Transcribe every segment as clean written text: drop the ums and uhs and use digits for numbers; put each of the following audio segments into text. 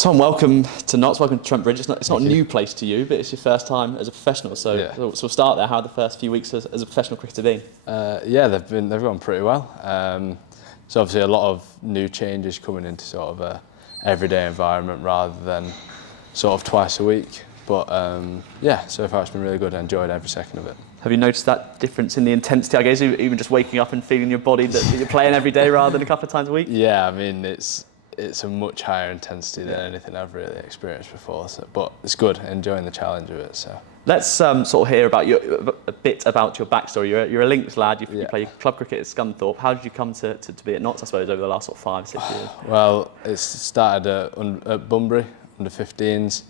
Tom, welcome to Notts, welcome to Trent Bridge. It's not a new place to you, but it's your first time as a professional. So we'll start there. How have the first few weeks as a professional cricketer been? They've gone pretty well. So obviously a lot of new changes coming into sort of a everyday environment rather than sort of twice a week. But so far it's been really good. I enjoyed every second of it. Have you noticed that difference in the intensity, I guess, even just waking up and feeling your body that you're playing every day rather than a couple of times a week? Yeah, I mean, it's a much higher intensity than anything I've really experienced before. But it's good, enjoying the challenge of it. So let's sort of hear about a bit about your backstory. You're a Links lad. You play club cricket at Scunthorpe. How did you come to be at Notts, I suppose, over the last sort of 5-6 years? Well, it started at Bunbury under 15s.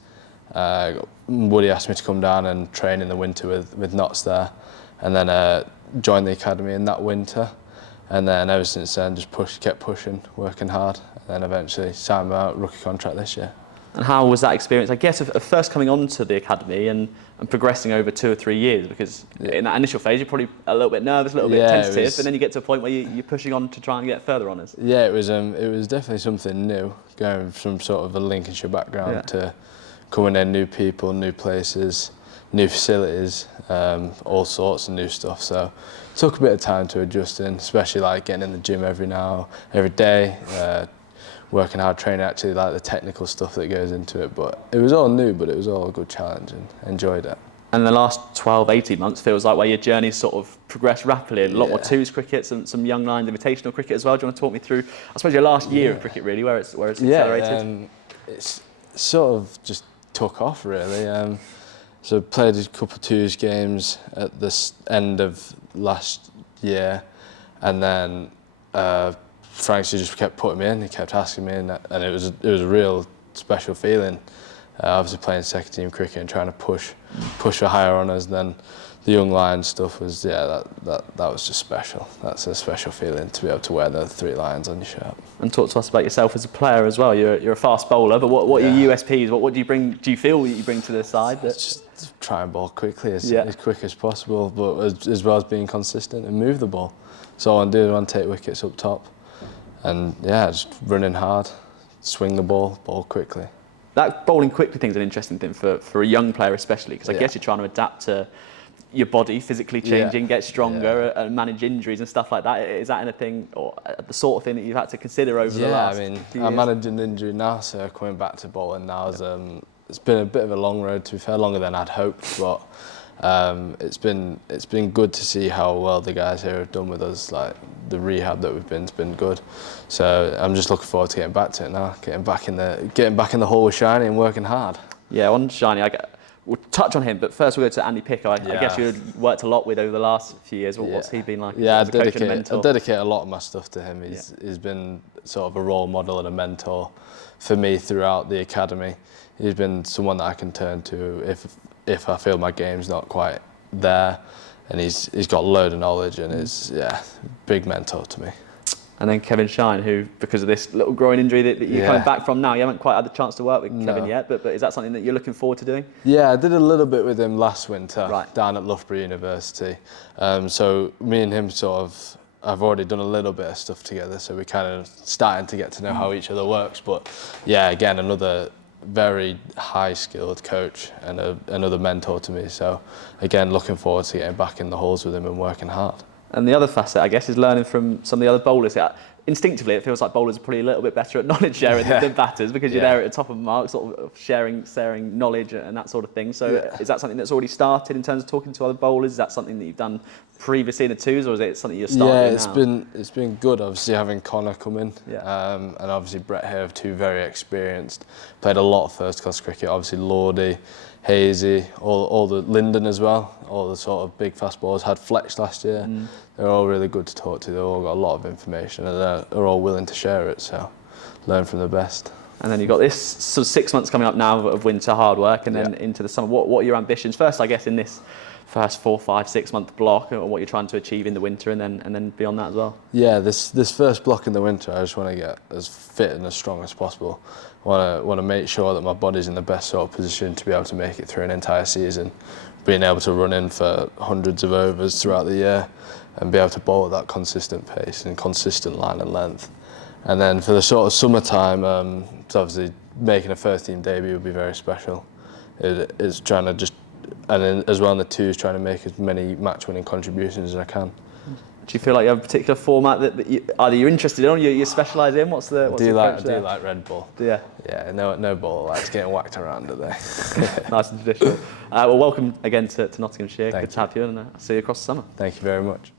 Woody asked me to come down and train in the winter with Notts there, and then joined the academy in that winter. And then ever since then, just kept pushing, working hard, and then eventually signed my rookie contract this year. And how was that experience, I guess, of first coming on to the academy and progressing over 2 or 3 years? Because in that initial phase, you're probably a little bit nervous, a little bit tentative, but then you get to a point where you're pushing on to try and get further honours. Yeah, it was definitely something new, going from sort of a Lincolnshire background to coming in, new people, new places, new facilities, all sorts of new stuff. So it took a bit of time to adjust in, especially like getting in the gym every day, working hard, training actually like the technical stuff that goes into it. But it was all new, but it was all a good challenge and enjoyed it. And the last 12, 18 months feels like where your journey's sort of progressed rapidly. A lot more twos cricket, some young lines, invitational cricket as well. Do you want to talk me through, I suppose, your last year of cricket really, where it's accelerated? It's sort of just took off really. So played a couple of twos games at the end of last year, and then Frank just kept putting me in. He kept asking me, and it was a real special feeling. Obviously playing second team cricket and trying to push for higher honours. And then the young lion stuff was that was just special. That's a special feeling to be able to wear the 3 lions on your shirt. And talk to us about yourself as a player as well. You're a fast bowler, but what are your USPs? What do you bring? Do you feel that you bring to the side? Just try and bowl quickly as quick as possible, but as well as being consistent and move the ball. So I do want to take wickets up top, and just running hard, swing the ball quickly. That bowling quickly thing is an interesting thing for a young player especially, because I guess you're trying to adapt to your body physically changing, get stronger and manage injuries and stuff like that. Is that anything or the sort of thing that you've had to consider over the last few years? I'm managing injury now, so coming back to bowling now is it's been a bit of a long road, to be fair, longer than I'd hoped, but it's been good to see how well the guys here have done with us. Like the rehab that we've been has been good, so I'm just looking forward to getting back to it now, getting back in the hole with Shiny and working hard. Yeah, on Shiny, we'll touch on him, but first we'll go to Andy Picker. I guess you've worked a lot with over the last few years. What's he been like as a coach and a mentor? I dedicate a lot of my stuff to him. He's been sort of a role model and a mentor for me throughout the academy. He's been someone that I can turn to if I feel my game's not quite there, and he's got a load of knowledge and is big mentor to me. And then Kevin Shine, who, because of this little groin injury that you're coming back from now, you haven't quite had the chance to work with Kevin yet, but is that something that you're looking forward to doing? Yeah, I did a little bit with him last winter down at Loughborough University. So me and him I've already done a little bit of stuff together, so we're kind of starting to get to know how each other works. But again, another very high-skilled coach and another mentor to me. So again, looking forward to getting back in the holes with him and working hard. And the other facet, I guess, is learning from some of the other bowlers. Instinctively, it feels like bowlers are probably a little bit better at knowledge sharing than batters, because you're there at the top of the mark, sort of sharing knowledge and that sort of thing. So is that something that's already started in terms of talking to other bowlers? Is that something that you've done previously in the twos, or is it something you're starting now? It's been good, obviously, having Connor come in, and obviously Brett here, 2 very experienced, played a lot of first-class cricket, obviously Lordy, Hazy, all the Linden as well, all the sort of big fast bowlers. Had Flex last year. They're all really good to talk to. They've all got a lot of information, and they're all willing to share it, so learn from the best. And then you've got this sort of 6 months coming up now of winter hard work, and then into the summer. What are your ambitions first, I guess, in this first 4, 5, 6 month block, and what you're trying to achieve in the winter, and then beyond that as well? Yeah, this first block in the winter, I just want to get as fit and as strong as possible. I want to make sure that my body's in the best sort of position to be able to make it through an entire season, being able to run in for hundreds of overs throughout the year and be able to bowl at that consistent pace and consistent line and length. And then for the sort of summertime, it's obviously making a first team debut would be very special. It's trying to just, and then as well in the twos, trying to make as many match-winning contributions as I can. Do you feel like you have a particular format that either you're interested in or you specialise in? What's the Do you approach there? like red ball? Yeah. Yeah, no ball likes getting whacked around, do they? Nice and traditional. Well, welcome again to Nottinghamshire. Thank Good to have you, and I'll see you across the summer. Thank you very much.